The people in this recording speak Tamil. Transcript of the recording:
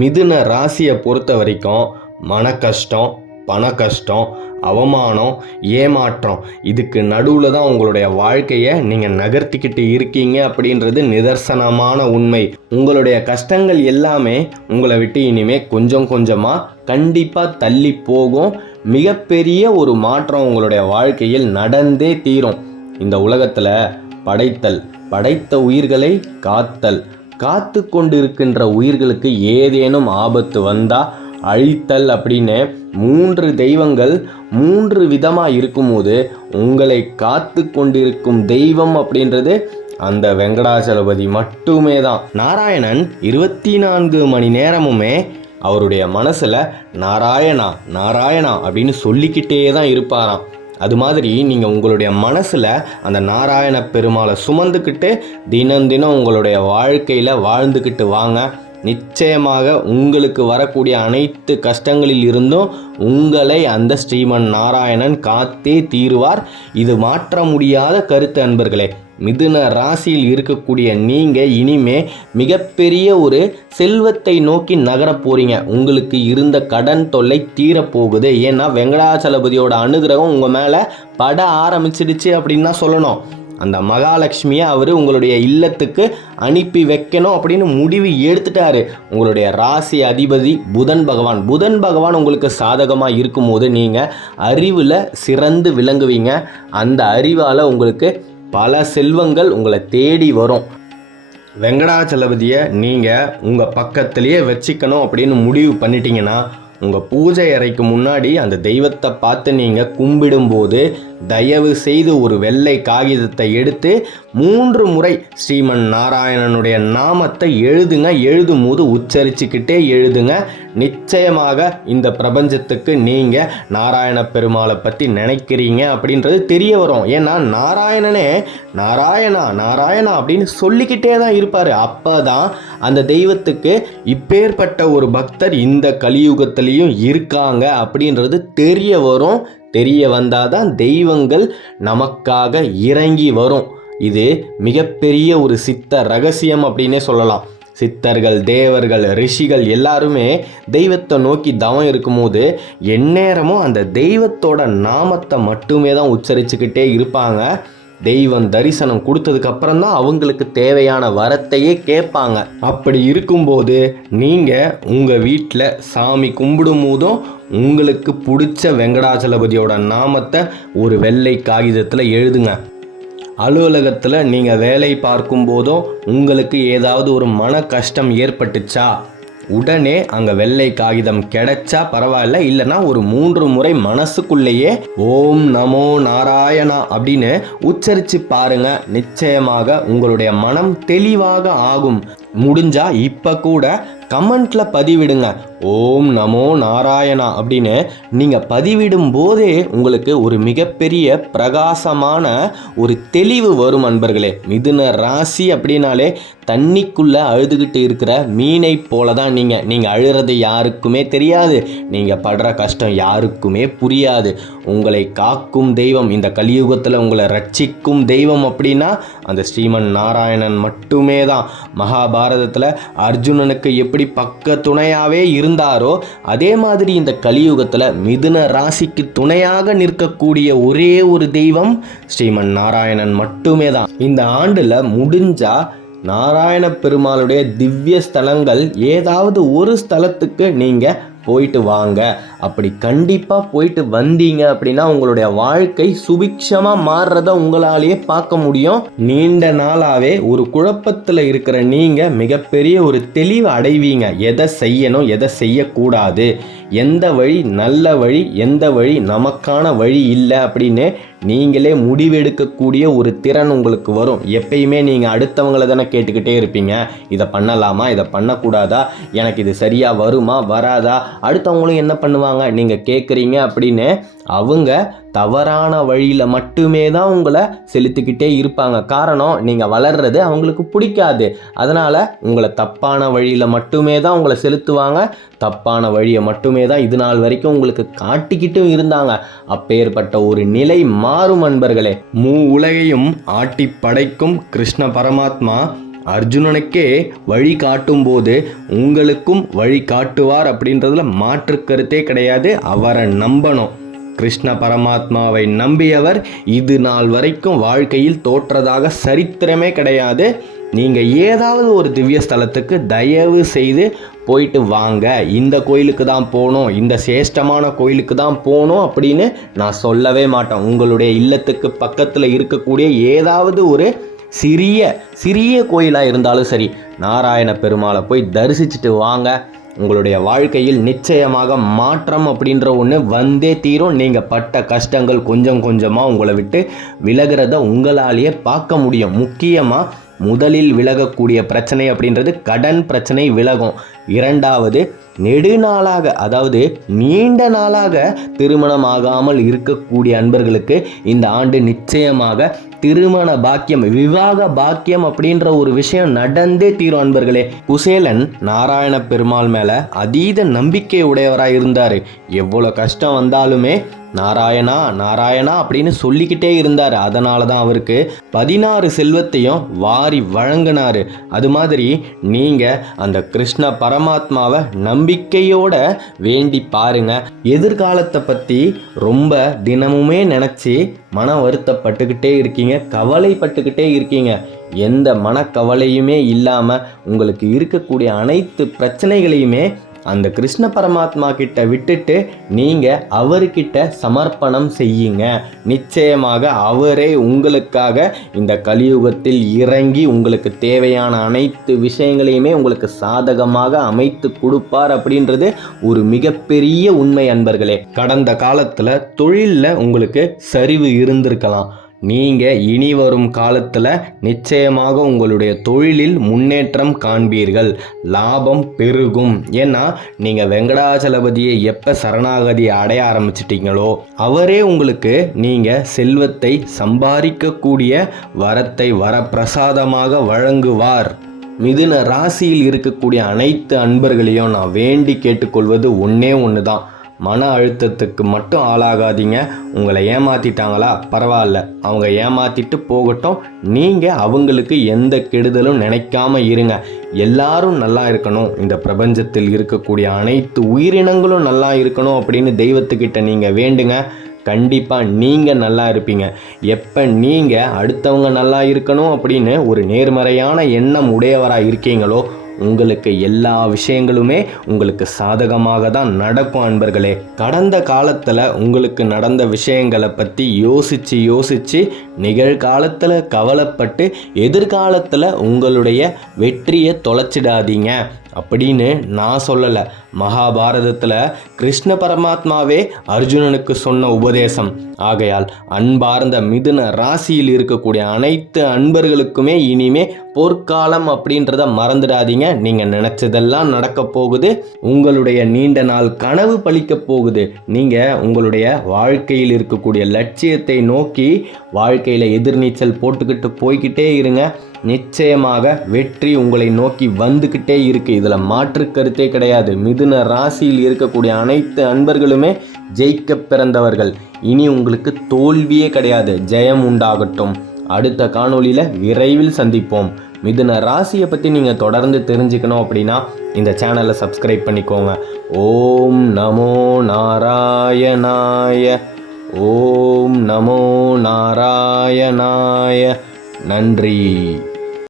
மிதுன ராசியை பொறுத்த வரைக்கும் மன கஷ்டம், பண கஷ்டம், அவமானம், ஏமாற்றம் இதுக்கு நடுவில் தான் உங்களுடைய வாழ்க்கையை நீங்கள் நகர்த்திக்கிட்டு இருக்கீங்க அப்படின்றது நிதர்சனமான உண்மை. உங்களுடைய கஷ்டங்கள் எல்லாமே உங்களை விட்டு இனிமேல் கொஞ்சம் கொஞ்சமாக கண்டிப்பாக தள்ளி போகும். மிகப்பெரிய ஒரு மாற்றம் உங்களுடைய வாழ்க்கையில் நடந்தே தீரும். இந்த உலகத்தில் படைத்தல், படைத்த உயிர்களை காத்தல், காத்து கொண்டிருக்கின்ற உயிர்களுக்கு ஏதேனும் ஆபத்து வந்தால் அழித்தல் அப்படின்னு 3 தெய்வங்கள் 3 விதமாக இருக்கும்போது உங்களை காத்து கொண்டிருக்கும் தெய்வம் அப்படின்றது அந்த வெங்கடாச்சலபதி மட்டுமே தான். நாராயணன் 24 மணி நேரமுமே அவருடைய மனசில் நாராயணா நாராயணா அப்படின்னு சொல்லிக்கிட்டே தான் இருப்பாராம். அது மாதிரி நீங்கள் உங்களுடைய மனசில் அந்த நாராயண பெருமாளை சுமந்துக்கிட்டு தினம் தினம் உங்களுடைய வாழ்க்கையில் வாழ்ந்துக்கிட்டு வாங்க. நிச்சயமாக உங்களுக்கு வரக்கூடிய அனைத்து கஷ்டங்களில் இருந்தும் உங்களை அந்த ஸ்ரீமன் நாராயணன் காத்தே தீருவார். இது மாற்ற முடியாத கருத்து அன்பர்களே. மிதுன ராசியில் இருக்கக்கூடிய நீங்கள் இனிமே மிகப்பெரிய ஒரு செல்வத்தை நோக்கி நகர போகிறீங்க. உங்களுக்கு இருந்த கடன் தொல்லை தீரப்போகுது. ஏன்னா வெங்கடாச்சலபதியோட அனுகிரகம் உங்கள் மேலே பட ஆரம்பிச்சிடுச்சு அப்படின்னு தான் சொல்லணும். அந்த மகாலட்சுமியை அவர் உங்களுடைய இல்லத்துக்கு அனுப்பி வைக்கணும் அப்படின்னு முடிவு எடுத்துட்டாரு. உங்களுடைய ராசி அதிபதி புதன் பகவான் உங்களுக்கு சாதகமாக இருக்கும்போது நீங்கள் அறிவில் சிறந்து விளங்குவீங்க. அந்த அறிவால் உங்களுக்கு பல செல்வங்கள் உங்களை தேடி வரும். வெங்கடாச்சலபதியை நீங்கள் உங்கள் பக்கத்திலேயே வச்சுக்கணும் அப்படின்னு முடிவு பண்ணிட்டீங்கன்னா உங்கள் பூஜை அறைக்கு முன்னாடி அந்த தெய்வத்தை பார்த்து நீங்கள் கும்பிடும்போது தயவு செய்து ஒரு வெள்ளை காகிதத்தை எடுத்து 3 முறை ஸ்ரீமன் நாராயணனுடைய நாமத்தை எழுதுங்க. எழுதும்போது உச்சரிச்சுக்கிட்டே எழுதுங்க. நிச்சயமாக இந்த பிரபஞ்சத்துக்கு நீங்கள் நாராயண பெருமாளை பற்றி நினைக்கிறீங்க அப்படின்றது தெரிய வரும். ஏன்னா நாராயணனே நாராயணா நாராயணா அப்படின்னு சொல்லிக்கிட்டே தான் இருப்பார். அப்போ தான் அந்த தெய்வத்துக்கு இப்பேற்பட்ட ஒரு பக்தர் இந்த கலியுகத்திலையும் இருக்காங்க அப்படின்றது தெரிய வரும். தெரிய வந்தால் தான் தெய்வங்கள் நமக்காக இறங்கி வரும். இது மிகப்பெரிய ஒரு சித்த ரகசியம் அப்படின்னே சொல்லலாம். சித்தர்கள், தேவர்கள், ரிஷிகள் எல்லாருமே தெய்வத்தை நோக்கி தவம் இருக்கும்போது எந்நேரமும் அந்த தெய்வத்தோட நாமத்தை மட்டுமே தான் உச்சரிச்சுக்கிட்டே இருப்பாங்க. தெய்வம் தரிசனம் கொடுத்ததுக்கு அப்புறம் தான் அவங்களுக்கு தேவையான வரத்தையே கேட்பாங்க. அப்படி இருக்கும்போது நீங்கள் உங்கள் வீட்டில் சாமி கும்பிடும் போதும் உங்களுக்கு பிடிச்ச வெங்கடாச்சலபதியோட நாமத்தை ஒரு வெள்ளை காகிதத்தில் எழுதுங்க. அலுவலகத்தில் நீங்கள் வேலை பார்க்கும் போதும் உங்களுக்கு ஏதாவது ஒரு மன கஷ்டம் ஏற்பட்டுச்சா உடனே அங்கே வெள்ளை காகிதம் கிடைச்சா பரவாயில்ல, இல்லைனா ஒரு 3 முறை மனசுக்குள்ளேயே ஓம் நமோ நாராயணா அப்படின்னு உச்சரித்து பாருங்க. நிச்சயமாக உங்களுடைய மனம் தெளிவாக ஆகும். முடிஞ்சா இப்போ கூட கமெண்ட்ல பதிவிடுங்க ஓம் நமோ நாராயணா அப்படின்னு. நீங்கள் பதிவிடும் போதே உங்களுக்கு ஒரு மிகப்பெரிய பிரகாசமான ஒரு தெளிவு வரும் அன்பர்களே. மிதுன ராசி அப்படின்னாலே தண்ணிக்குள்ளே அழுதுகிட்டு இருக்கிற மீனை போல தான் நீங்கள் அழுறது யாருக்குமே தெரியாது. நீங்கள் படுற கஷ்டம் யாருக்குமே புரியாது. உங்களை காக்கும் தெய்வம், இந்த கலியுகத்தில் உங்களை ரட்சிக்கும் தெய்வம் அப்படின்னா அந்த ஸ்ரீமன் நாராயணன் மட்டுமே தான். மகாபாரதத்தில் அர்ஜுனனுக்கு எப்படி பக்க துணையாகவே இருந்தாரோ அதே மாதிரி இந்த கலியுகத்தில் மிதுன ராசிக்கு துணையாக நிற்கக்கூடிய ஒரே ஒரு தெய்வம் ஸ்ரீமன் நாராயணன் மட்டுமே தான். இந்த ஆண்டில் முடிஞ்சா நாராயண பெருமாளுடைய திவ்ய ஸ்தலங்கள் ஏதாவது ஒரு ஸ்தலத்துக்கு நீங்கள் போயிட்டு வாங்க. அப்படி கண்டிப்பாக போயிட்டு வந்தீங்க அப்படின்னா உங்களுடைய வாழ்க்கை சுபிக்ஷமாக மாறுறத உங்களாலேயே பார்க்க முடியும். நீண்ட நாளாகவே ஒரு குழப்பத்தில் இருக்கிற நீங்கள் மிகப்பெரிய ஒரு தெளிவு அடைவீங்க. எதை செய்யணும், எதை செய்யக்கூடாது, எந்த வழி நல்ல வழி, எந்த வழி நமக்கான வழி இல்லை அப்படின்னு நீங்களே முடிவெடுக்கக்கூடிய ஒரு திறன் உங்களுக்கு வரும். எப்பயுமே நீங்கள் அடுத்தவங்களை தானே கேட்டுக்கிட்டே இருப்பீங்க. இதை பண்ணலாமா, இதை பண்ணக்கூடாதா, எனக்கு இது சரியாக வருமா வராதா, அடுத்தவங்களும் என்ன பண்ணுவாங்க நீங்கள் கேட்குறீங்க அப்படின்னு அவங்க தவறான வழியில் மட்டுமே தான் உங்களை செலுத்திக்கிட்டே இருப்பாங்க. காரணம் நீங்கள் வளர்றது அவங்களுக்கு பிடிக்காது. அதனால் உங்களை தப்பான வழியில் மட்டுமே தான் உங்களை செலுத்துவாங்க. தப்பான வழியை மட்டுமே தான் இது நாள் வரைக்கும் உங்களுக்கு காட்டிக்கிட்டும் இருந்தாங்க. அப்பேற்பட்ட ஒரு நிலை மாறும் அன்பர்களே. உலகையும் ஆட்டி படைக்கும் கிருஷ்ண பரமாத்மா அர்ஜுனனுக்கே வழி காட்டும்போது உங்களுக்கும் வழி காட்டுவார் அப்படின்றதுல மாற்று கருத்தே கிடையாது. அவரை நம்பணும். கிருஷ்ண பரமாத்மாவை நம்பியவர் இது நாள் வரைக்கும் வாழ்க்கையில் தோற்றதாக சரித்திரமே கிடையாது. நீங்கள் ஏதாவது ஒரு திவ்ய ஸ்தலத்துக்கு தயவு செய்து போயிட்டு வாங்க. இந்த கோயிலுக்கு தான் போகணும், இந்த சிரேஷ்டமான கோயிலுக்கு தான் போகணும் அப்படின்னு நான் சொல்லவே மாட்டேன். உங்களுடைய இல்லத்துக்கு பக்கத்தில் இருக்கக்கூடிய ஏதாவது ஒரு சிறிய கோயிலாக இருந்தாலும் சரி, நாராயண பெருமாளை போய் தரிசிச்சுட்டு வாங்க. உங்களுடைய வாழ்க்கையில் நிச்சயமாக மாற்றம் அப்படின்ற ஒன்று வந்தே தீரும். நீங்கள் பட்ட கஷ்டங்கள் கொஞ்சம் கொஞ்சமாக உங்களை விட்டு விலகிறத உங்களாலேயே பார்க்க முடியும். முக்கியமாக முதலில் விலகக்கூடிய பிரச்சனை அப்படின்றது கடன் பிரச்சனை விலகும். இரண்டாவது, நெடுநாளாக அதாவது நீண்ட நாளாக திருமணமாகாமல் இருக்கக்கூடிய அன்பர்களுக்கு இந்த ஆண்டு நிச்சயமாக திருமண பாக்கியம், விவாக பாக்கியம் அப்படின்ற ஒரு விஷயம் நடந்தே தீரும் அன்பர்களே. குசேலன் நாராயண பெருமாள் மேலே அதீத நம்பிக்கை உடையவராக இருந்தார். எவ்வளோ கஷ்டம் வந்தாலுமே நாராயணா நாராயணா அப்படின்னு சொல்லிக்கிட்டே இருந்தார். அதனால தான் அவருக்கு 16 செல்வத்தையும் வாரி வழங்கினார். அது மாதிரி நீங்கள் அந்த கிருஷ்ண பரமாத்மாவை நம்பிக்கையோட வேண்டி பாருங்க. எதிர்காலத்தை பற்றி ரொம்ப தினமுமே நினச்சி மன வருத்தப்பட்டுக்கிட்டே இருக்கீங்க, கவலைப்பட்டுக்கிட்டே இருக்கீங்க. எந்த மனக்கவலையுமே இல்லாமல் உங்களுக்கு இருக்கக்கூடிய அனைத்து பிரச்சனைகளையுமே அந்த கிருஷ்ண பரமாத்மா கிட்ட விட்டுட்டு நீங்கள் அவர்கிட்ட சமர்ப்பணம் செய்யுங்க. நிச்சயமாக அவரே உங்களுக்காக இந்த கலியுகத்தில் இறங்கி உங்களுக்கு தேவையான அனைத்து விஷயங்களையுமே உங்களுக்கு சாதகமாக அமைத்து கொடுப்பார் அப்படின்றது ஒரு மிகப்பெரிய உண்மை அன்பர்களே. கடந்த காலத்தில் தொழிலில் உங்களுக்கு சரிவு இருந்திருக்கலாம். நீங்கள் இனி வரும் காலத்தில் நிச்சயமாக உங்களுடைய தொழிலில் முன்னேற்றம் காண்பீர்கள், லாபம் பெருகும். ஏன்னா நீங்கள் வெங்கடாச்சலபதியை எப்போ சரணாகதி அடைய ஆரம்பிச்சிட்டிங்களோ அவரே உங்களுக்கு நீங்கள் செல்வத்தை சம்பாதிக்கக்கூடிய வரத்தை வரப்பிரசாதமாக வழங்குவார். மிதுன ராசியில் இருக்கக்கூடிய அனைத்து அன்பர்களையும் நான் வேண்டி கேட்டுக்கொள்வது ஒன்று தான். மன அழுத்தத்துக்கு மட்டும் ஆளாகாதீங்க. உங்களை ஏமாற்றிட்டாங்களா, பரவாயில்ல, அவங்க ஏமாற்றிட்டு போகட்டும். நீங்கள் அவங்களுக்கு எந்த கெடுதலும் நினைக்காம இருங்க. எல்லாரும் நல்லா இருக்கணும், இந்த பிரபஞ்சத்தில் இருக்கக்கூடிய அனைத்து உயிரினங்களும் நல்லா இருக்கணும் அப்படின்னு தெய்வத்துக்கிட்ட நீங்கள் வேண்டுங்க. கண்டிப்பாக நீங்கள் நல்லா இருப்பீங்க. எப்போ நீங்கள் அடுத்தவங்க நல்லா இருக்கணும் அப்படின்னு ஒரு நேர்மறையான எண்ணம் உடையவராக இருக்கீங்களோ உங்களுக்கு எல்லா விஷயங்களுமே உங்களுக்கு சாதகமாக தான் நடக்கும் அன்பர்களே. கடந்த காலத்தில் உங்களுக்கு நடந்த விஷயங்களை பற்றி யோசித்து நிகழ்காலத்தில் கவலைப்பட்டு எதிர்காலத்தில் உங்களுடைய வெற்றியை தொலைச்சிடாதீங்க அப்படின்னு நான் சொல்லலை. மகாபாரதத்தில் கிருஷ்ண பரமாத்மாவே அர்ஜுனனுக்கு சொன்ன உபதேசம். ஆகையால் அன்பார்ந்த மிதுன ராசியில் இருக்கக்கூடிய அனைத்து அன்பர்களுக்குமே இனிமே பொற்காலம் அப்படின்றத மறந்துடாதீங்க. நீங்கள் நினச்சதெல்லாம் நடக்க போகுது. உங்களுடைய நீண்ட நாள் கனவு பலிக்க போகுது. நீங்கள் உங்களுடைய வாழ்க்கையில் இருக்கக்கூடிய லட்சியத்தை நோக்கி வாழ்க்கையில் எதிர்நீச்சல் போட்டுக்கிட்டு போய்கிட்டே இருங்க. நிச்சயமாக வெற்றி உங்களை நோக்கி வந்துக்கிட்டே இருக்கு. இதில் மாற்று கருத்தே கிடையாது. மிதுன ராசியில் இருக்கக்கூடிய அனைத்து அன்பர்களுமே ஜெயிக்க பிறந்தவர்கள். இனி உங்களுக்கு தோல்வியே கிடையாது. ஜெயம் உண்டாகட்டும். அடுத்த காணொளியில் விரைவில் சந்திப்போம். மிதுன ராசியை பற்றி நீங்கள் தொடர்ந்து தெரிஞ்சுக்கணும் அப்படின்னா இந்த சேனலை சப்ஸ்கிரைப் பண்ணிக்கோங்க. ஓம் நமோ நாராயணாய. ஓம் நமோ நாராயணாய. நன்றி.